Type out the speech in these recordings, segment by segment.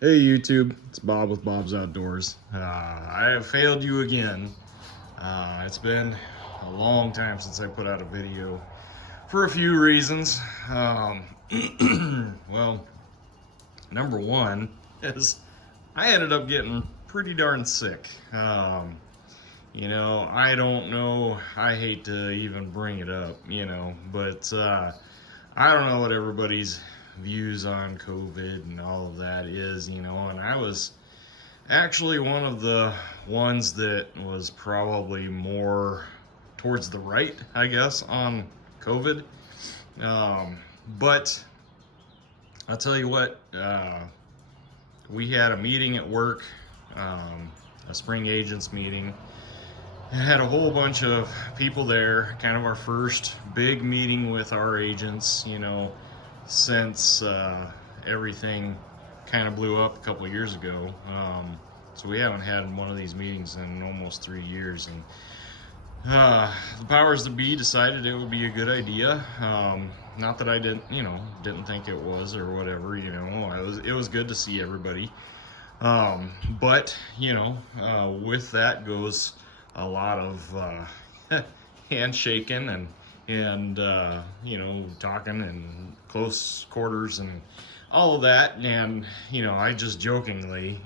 Hey YouTube, it's Bob with Bob's Outdoors. I have failed you again. It's been a long time since I put out a video for a few reasons. Well, number one is I ended up getting pretty darn sick. I don't know, I hate to even bring it up, but I don't know what everybody's views on COVID and all of that is, and I was actually one of the ones that was probably more towards the right, I guess, on COVID. But I'll tell you what, we had a meeting at work, a spring agents meeting. I had a whole bunch of people there, kind of our first big meeting with our agents, since everything kind of blew up a couple of years ago. So we haven't had one of these meetings in almost 3 years, and the powers that be decided it would be a good idea. Not that I didn't think it was or whatever. It was good to see everybody. But with that goes a lot of handshaking and talking and close quarters and all of that. And I just jokingly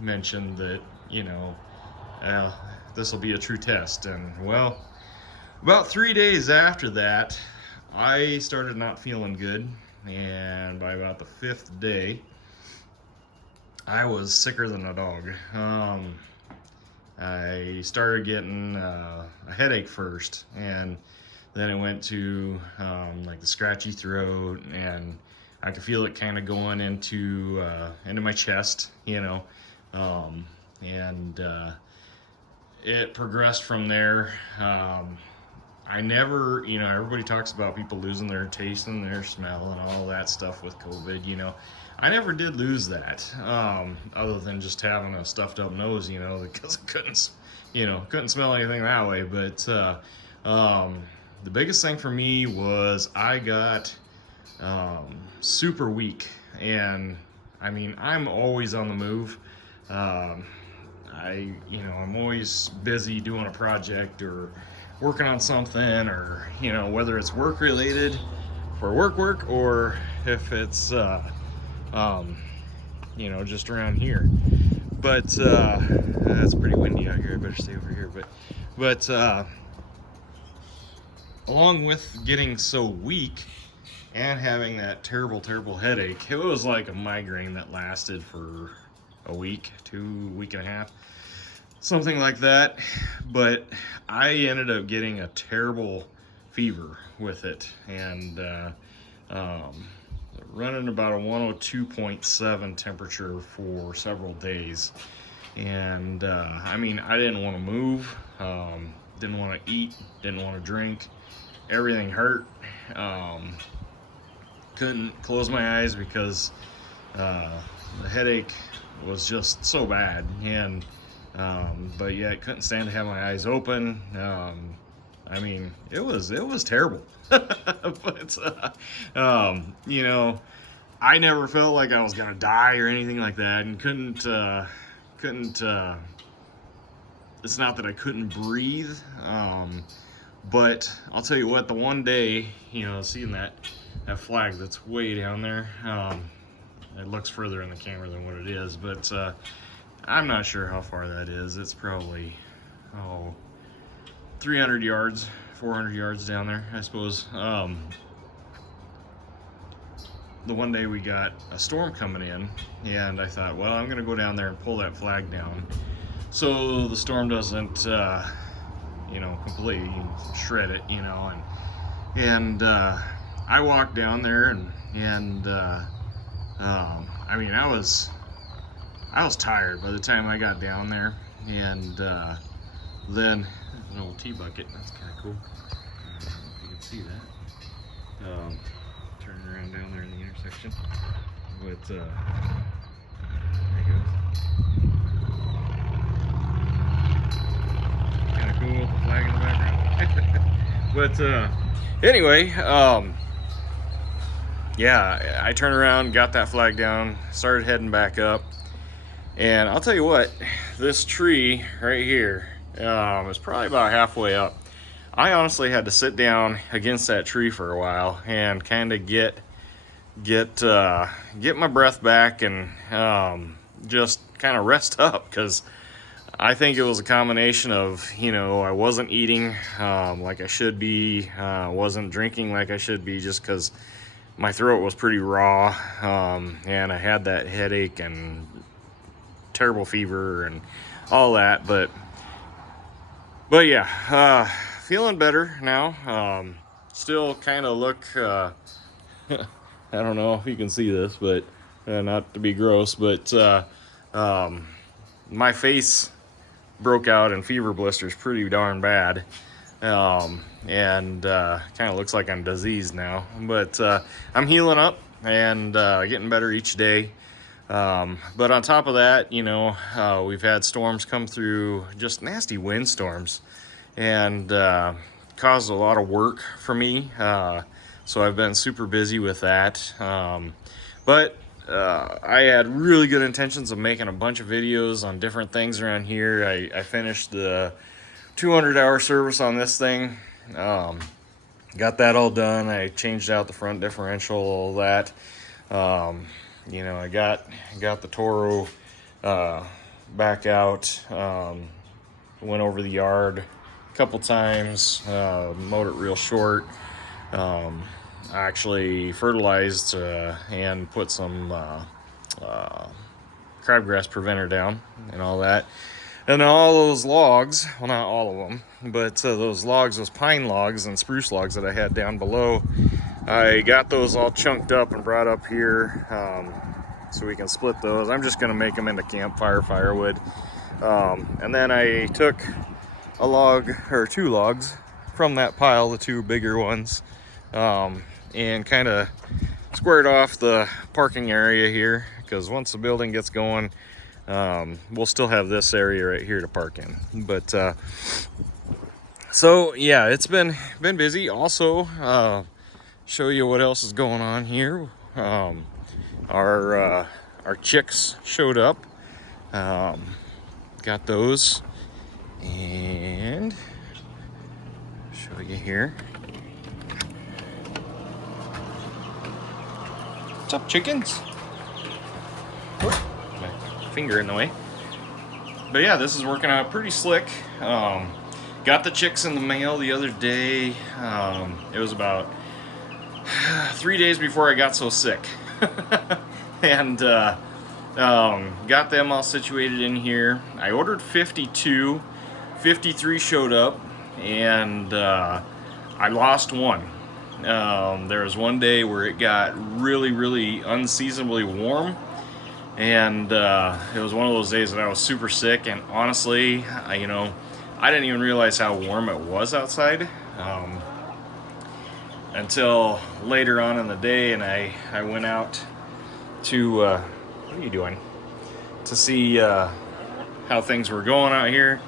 mentioned that this will be a true test. And well, about 3 days after that, I started not feeling good, and by about the 5th day, I was sicker than a dog. I started getting a headache first, and then it went to like the scratchy throat, and I could feel it kind of going into my chest, and it progressed from there. I never, everybody talks about people losing their taste and their smell and all that stuff with COVID. I never did lose that, other than just having a stuffed up nose, because I couldn't smell anything that way. But the biggest thing for me was I got super weak, and I mean, I'm always on the move. I'm always busy doing a project or working on something, or whether it's work related for work, or if it's just around here. But it's pretty windy out here. I better stay over here. But along with getting so weak and having that terrible headache, it was like a migraine that lasted for a week, week and a half, something like that. But I ended up getting a terrible fever with it, and running about a 102.7 temperature for several days. And I mean, I didn't want to move, didn't want to eat, didn't want to drink. Everything hurt. Couldn't close my eyes because the headache was just so bad, and but yet couldn't stand to have my eyes open. I mean, it was terrible. But I never felt like I was gonna die or anything like that, and couldn't. It's not that I couldn't breathe, but I'll tell you what. The one day, seeing that flag that's way down there, it looks further in the camera than what it is, but I'm not sure how far that is. It's probably 300 yards, 400 yards down there, I suppose. The one day we got a storm coming in, and I thought, well, I'm gonna go down there and pull that flag down so the storm doesn't completely shred it, and I walked down there, and I mean, I was tired by the time I got down there. And then an old tea bucket, that's kind of cool. I don't know if you can see that. Turning around down there in the intersection. But there it goes. Kind of cool, the flag in the background. But anyway, yeah, I turned around, got that flag down, started heading back up. And I'll tell you what, this tree right here is probably about halfway up. I honestly had to sit down against that tree for a while and kind of get my breath back and just kind of rest up, because I think it was a combination of, I wasn't eating like I should be, wasn't drinking like I should be, just because my throat was pretty raw, and I had that headache and terrible fever and all that. But yeah, feeling better now. Still kind of look, I don't know if you can see this, but not to be gross, but my face broke out in fever blisters pretty darn bad. And kind of looks like I'm diseased now, but I'm healing up and getting better each day. But on top of that, we've had storms come through, just nasty windstorms, and caused a lot of work for me. So I've been super busy with that. But I had really good intentions of making a bunch of videos on different things around here. I finished the 200-hour service on this thing. Got that all done. I changed out the front differential, all that. I got the Toro back out. Went over the yard a couple times. Mowed it real short. I actually fertilized and put some crabgrass preventer down and all that. And all those logs, well, not all of them, but those logs, those pine logs and spruce logs that I had down below, I got those all chunked up and brought up here so we can split those. I'm just going to make them into campfire firewood. And then I took a log, or 2 logs, from that pile, the 2 bigger ones, and kind of squared off the parking area here, because once the building gets going, we'll still have this area right here to park in. But so yeah, it's been busy. Also, show you what else is going on here. Our chicks showed up. Got those, and show you here. What's up, chickens? Finger in the way. But yeah, this is working out pretty slick. Got the chicks in the mail the other day. It was about 3 days before I got so sick. And got them all situated in here. I ordered 52, 53 showed up, and I lost one. There was one day where it got really unseasonably warm. And it was one of those days that I was super sick, and honestly, I didn't even realize how warm it was outside until later on in the day, and I went out to, what are you doing? To see how things were going out here,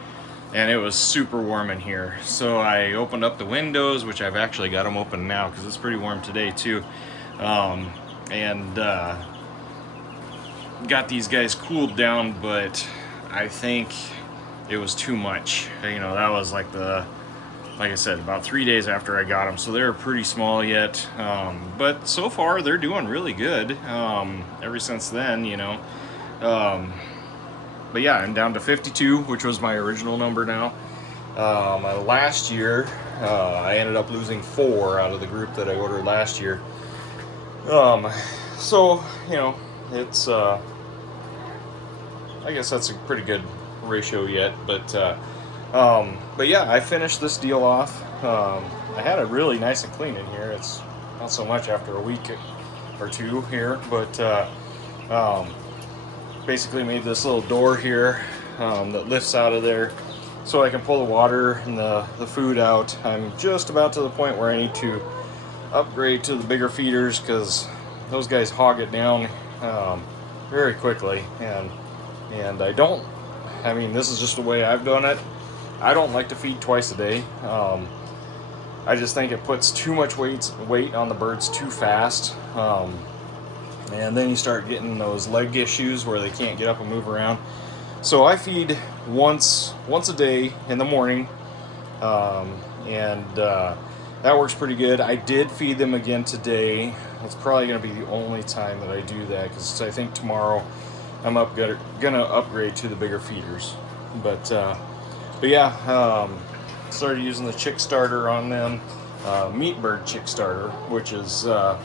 and it was super warm in here. So I opened up the windows, which I've actually got them open now because it's pretty warm today too, and got these guys cooled down, but I think it was too much. That was like I said, about 3 days after I got them, so they're pretty small yet. But so far they're doing really good. Ever since then, but yeah, I'm down to 52, which was my original number now. Last year, I ended up losing 4 out of the group that I ordered last year. So it's I guess that's a pretty good ratio yet, but yeah, I finished this deal off. I had it really nice and clean in here. It's not so much after a week or 2 here, but basically made this little door here that lifts out of there so I can pull the water and the food out. I'm just about to the point where I need to upgrade to the bigger feeders, because those guys hog it down very quickly, and this is just the way I've done it. I don't like to feed twice a day. I just think it puts too much weight on the birds too fast. And then you start getting those leg issues where they can't get up and move around. So I feed once a day in the morning, and that works pretty good. I did feed them again today. That's probably going to be the only time that I do that, because I think tomorrow I'm gonna upgrade to the bigger feeders. But yeah, started using the chick starter on them, meat bird chick starter, which is a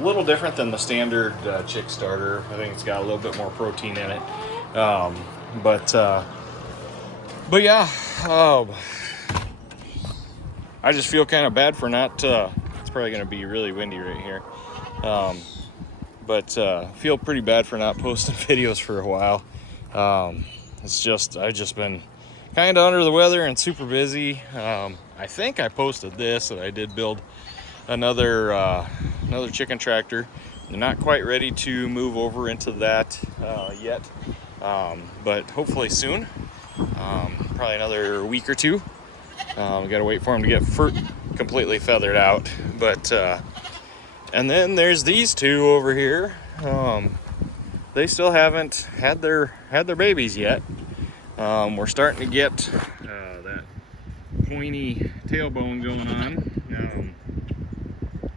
little different than the standard chick starter. I think it's got a little bit more protein in it. But yeah, I just feel kind of bad for not. It's probably going to be really windy right here. But feel pretty bad for not posting videos for a while. It's just I've just been kind of under the weather and super busy. I think I posted this, that I did build another chicken tractor. They're not quite ready to move over into that yet, but hopefully soon. Probably another week or two. We gotta wait for them to get completely feathered out. But and then there's these two over here. They still haven't had their babies yet. We're starting to get that pointy tailbone going on,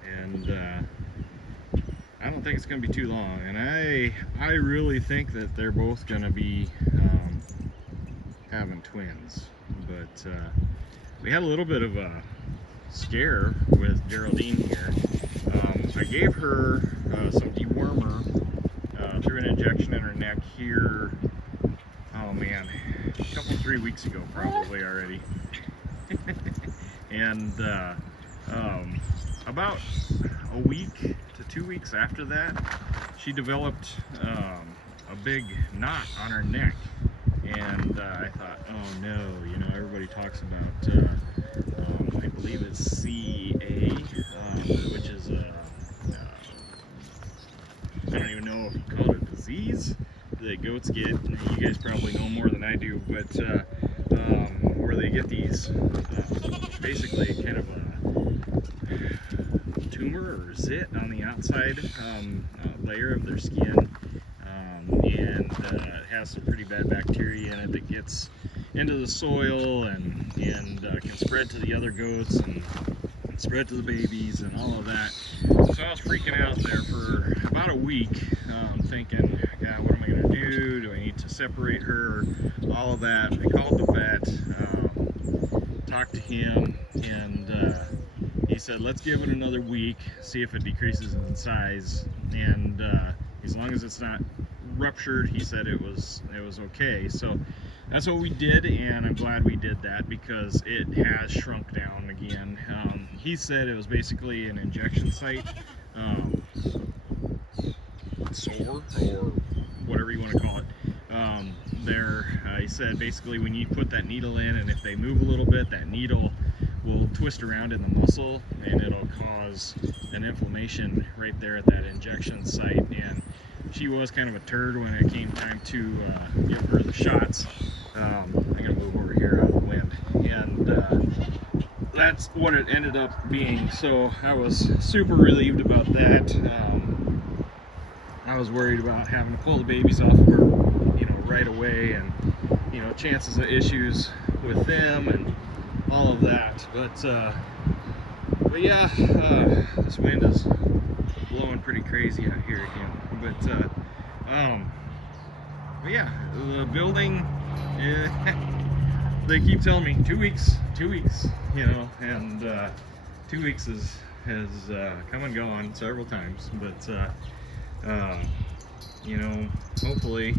and I don't think it's going to be too long. And I really think that they're both going to be having twins. But we had a little bit of a scare with Geraldine here. I gave her some dewormer, threw an injection in her neck here, oh man, a couple, 3 weeks ago probably already. And about a week to 2 weeks after that, she developed a big knot on her neck. And I thought, oh no, you know, everybody talks about, I believe it's CA, which is I don't even know if you call it a disease that goats get. You guys probably know more than I do, but where they get these basically kind of a tumor or zit on the outside layer of their skin, and it has some pretty bad bacteria in it that gets into the soil and can spread to the other goats and spread to the babies and all of that. So I was freaking out there for about a week, thinking, God, what am I going to do? Do I need to separate her? All of that. I called the vet, talked to him, and he said, let's give it another week, see if it decreases in size, and as long as it's not ruptured, he said it was okay. So that's what we did, and I'm glad we did that because it has shrunk down again. He said it was basically an injection site sore, or whatever you want to call it. He said basically when you put that needle in, and if they move a little bit, that needle will twist around in the muscle and it'll cause an inflammation right there at that injection site. And she was kind of a turd when it came time to give her the shots. I'm gonna move over here out of the wind, and that's what it ended up being. So I was super relieved about that. I was worried about having to pull the babies off of her, you know, right away, and you know, chances of issues with them and all of that. But yeah, this wind is blowing pretty crazy out here again. But yeah, the building, they keep telling me 2 weeks, you know, and 2 weeks has come and gone several times. But you know, hopefully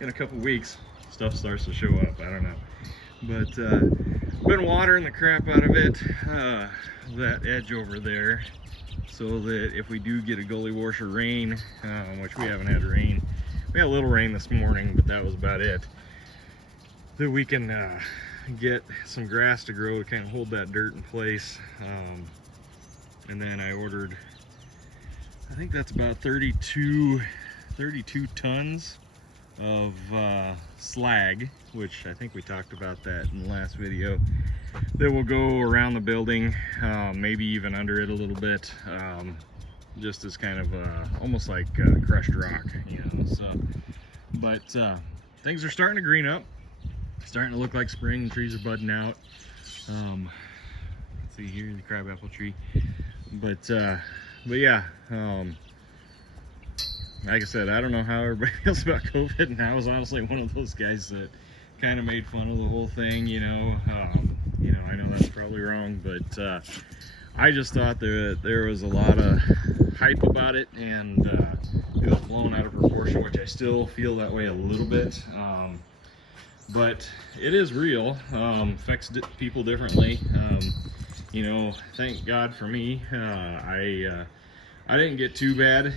in a couple weeks stuff starts to show up. I don't know, but been watering the crap out of it, that edge over there, so that if we do get a gully washer rain, which we haven't had rain, we had a little rain this morning, but that was about it, that we can get some grass to grow to kind of hold that dirt in place. And then I ordered, I think that's about 32 tons of slag, which I think we talked about that in the last video. that will go around the building, maybe even under it a little bit, just as kind of almost like crushed rock, you know. So, but things are starting to green up, starting to look like spring. The trees are budding out. Let's see here, the crabapple tree. But yeah, like I said, I don't know how everybody feels about COVID, and I was honestly one of those guys that kind of made fun of the whole thing, you know. I know that's probably wrong, but I just thought that there was a lot of hype about it, and it was blown out of proportion, which I still feel that way a little bit. But it is real, affects people differently. You know, thank God for me, I didn't get too bad.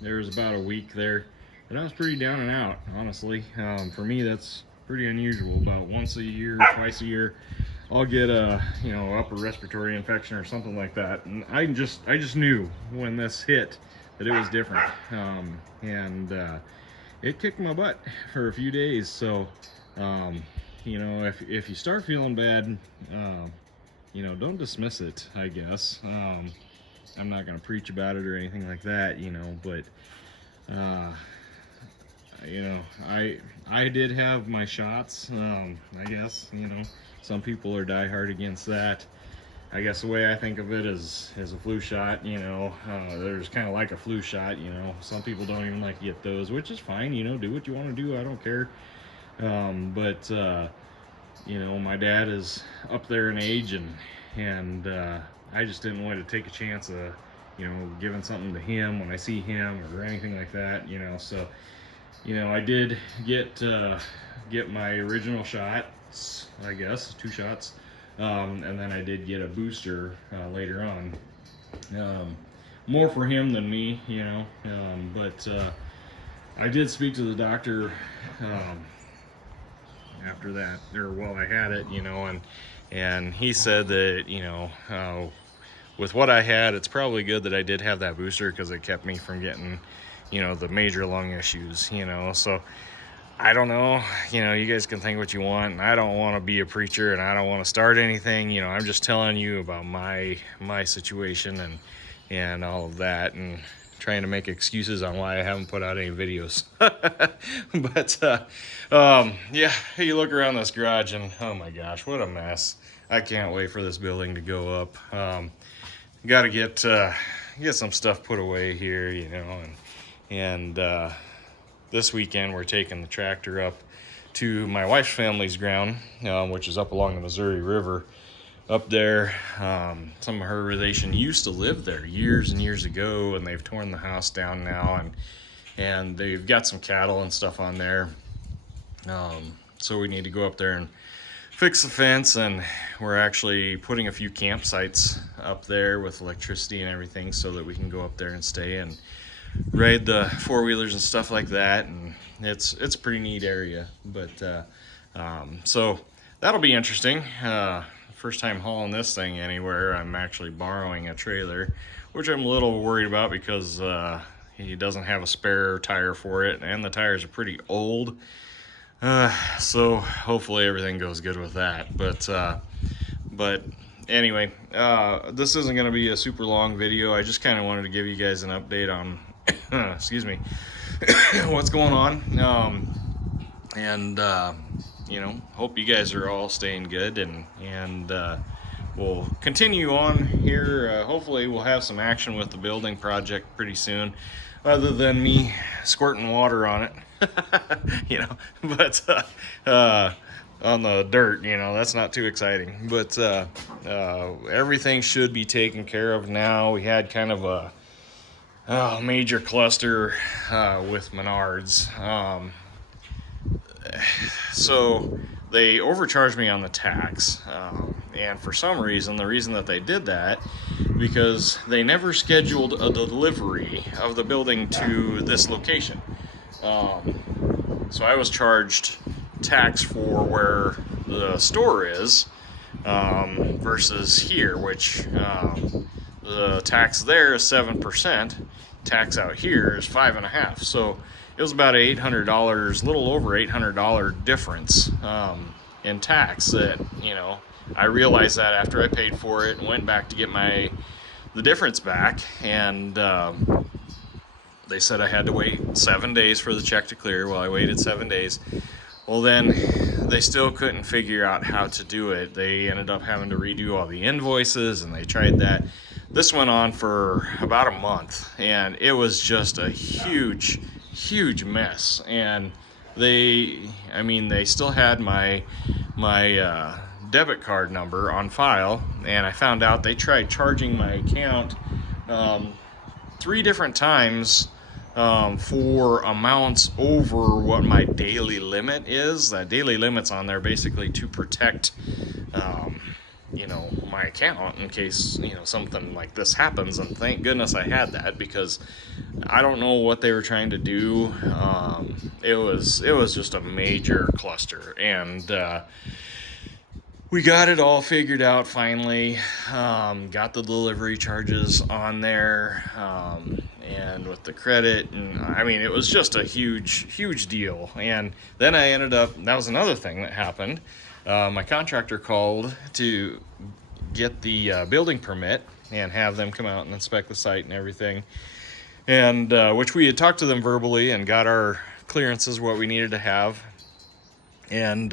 There was about a week there, but I was pretty down and out, honestly. For me, that's pretty unusual. About once a year, twice a year, I'll get a upper respiratory infection or something like that, and I just knew when this hit that it was different, and it kicked my butt for a few days. So if you start feeling bad, don't dismiss it, I guess. I'm not going to preach about it or anything like that, but I did have my shots. I guess, some people are diehard against that. I guess the way I think of it is a flu shot. There's kind of like a flu shot. Some people don't even like to get those, which is fine. Do what you want to do. I don't care. But my dad is up there in age, and I just didn't want to take a chance of giving something to him when I see him or anything like that. So I did get my original shots, I guess, 2 shots. And then I did get a booster later on, more for him than me, but I did speak to the doctor after that, or while I had it, and he said that, with what I had, it's probably good that I did have that booster, because it kept me from getting, the major lung issues, so I don't know, you guys can think what you want, and I don't want to be a preacher, and I don't want to start anything, I'm just telling you about my situation and all of that, and trying to make excuses on why I haven't put out any videos. But yeah, you look around this garage, and oh my gosh, what a mess. I can't wait for this building to go up. Got to get some stuff put away here, and this weekend we're taking the tractor up to my wife's family's ground, which is up along the Missouri River. Up there, some of her relation used to live there years and years ago, and they've torn the house down now, and they've got some cattle and stuff on there. So we need to go up there and fix the fence, and we're actually putting a few campsites up there with electricity and everything, so that we can go up there and stay and ride the 4-wheelers and stuff like that. And it's a pretty neat area. But so that'll be interesting. First time hauling this thing anywhere. I'm actually borrowing a trailer, which I'm a little worried about, because he doesn't have a spare tire for it, and the tires are pretty old. So hopefully everything goes good with that. But anyway, this isn't going to be a super long video. I just kind of wanted to give you guys an update on excuse me, what's going on, and hope you guys are all staying good, and we'll continue on here. Hopefully we'll have some action with the building project pretty soon, other than me squirting water on it. But on the dirt, that's not too exciting. But everything should be taken care of now. We had kind of a major cluster with Menards. So they overcharged me on the tax, and for some reason, the reason that they did that, because they never scheduled a delivery of the building to this location. So I was charged tax for where the store is, versus here, which the tax there is 7%. Tax out here is 5.5%. So it was about $800, a little over $800 difference. in tax that, you know, I realized that after I paid for it and went back to get the difference back, and they said I had to wait 7 days for the check to clear. Well, I waited 7 days. Well, then they still couldn't figure out how to do it. They ended up having to redo all the invoices, and they tried that. This went on for about a month, and it was just a huge mess. And they still had my debit card number on file, and I found out they tried charging my account 3 different times for amounts over what my daily limit is. That daily limit's on there basically to protect you know, my account in case, you know, something like this happens, and thank goodness I had that, because I don't know what they were trying to do. It was just a major cluster, and we got it all figured out finally. Got the delivery charges on there, and with the credit, and I mean, it was just a huge deal. And then I ended up, that was another thing that happened. My contractor called to get the building permit and have them come out and inspect the site and everything, and which we had talked to them verbally and got our clearances, what we needed to have. And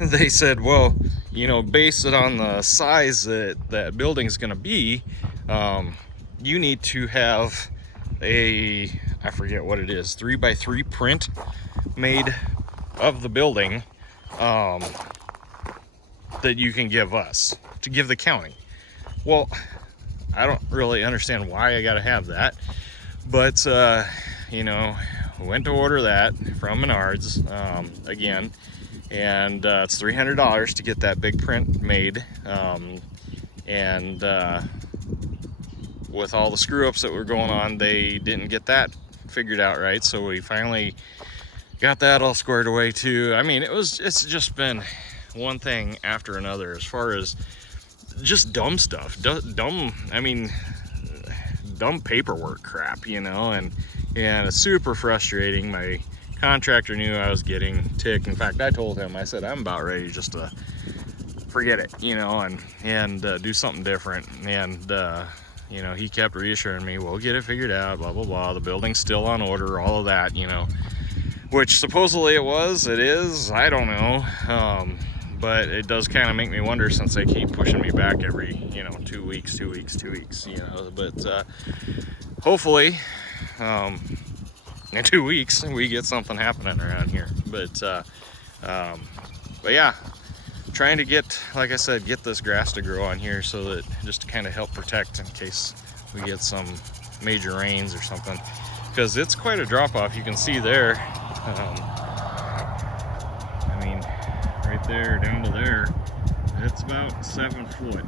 they said, well, you know, based it on the size that building is going to be, you need to have I forget what it is, 3x3 print made of the building, that you can give us to give the county. Well, I don't really understand why I got to have that, but you know, went to order that from Menards again, and it's $300 to get that big print made, and with all the screw ups that were going on, they didn't get that figured out right, so we finally got that all squared away too. I mean, it's just been one thing after another as far as just dumb stuff, dumb paperwork crap, you know, and it's super frustrating. My contractor knew I was getting ticked. In fact, I told him, I said, I'm about ready just to forget it, you know, and do something different. And you know, he kept reassuring me, we'll get it figured out, blah blah blah, the building's still on order, all of that, you know, which supposedly it is, I don't know. But it does kind of make me wonder, since they keep pushing me back every, you know, 2 weeks, you know. But hopefully in 2 weeks we get something happening around here. But yeah, trying to get, like I said, get this grass to grow on here, so that just to kind of help protect in case we get some major rains or something, because it's quite a drop off. You can see there, I mean, right there down to there, it's about 7 foot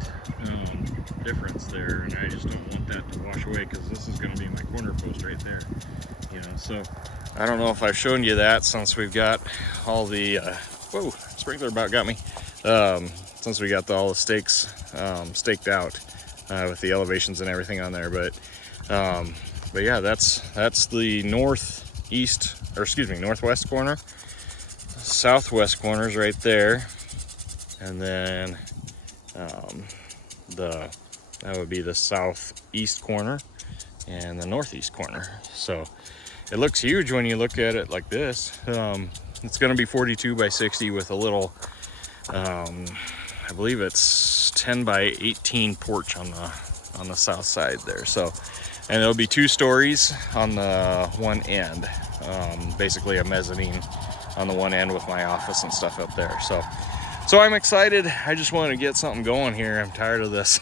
difference there, and I just don't want that to wash away, because this is going to be my corner post right there, you know. So I don't know if I've shown you that, since we've got all the whoa, sprinkler about got me. Since we got all the stakes staked out with the elevations and everything on there. But yeah, that's the northwest corner. Southwest corner is right there, and then that would be the southeast corner and the northeast corner. So it looks huge when you look at it like this. It's going to be 42 by 60 with a little, I believe it's 10 by 18 porch on the south side there. So, and it'll be 2 stories on the one end, basically a mezzanine on the one end with my office and stuff up there. So I'm excited. I just want to get something going here. I'm tired of this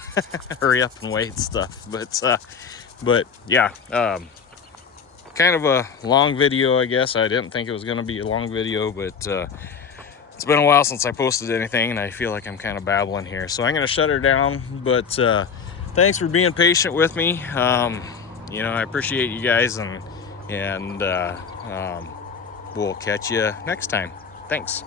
hurry up and wait stuff. But yeah, kind of a long video, I guess. I didn't think it was going to be a long video, but it's been a while since I posted anything, and I feel like I'm kind of babbling here. So I'm going to shut her down, but thanks for being patient with me. You know, I appreciate you guys, and we'll catch you next time. Thanks.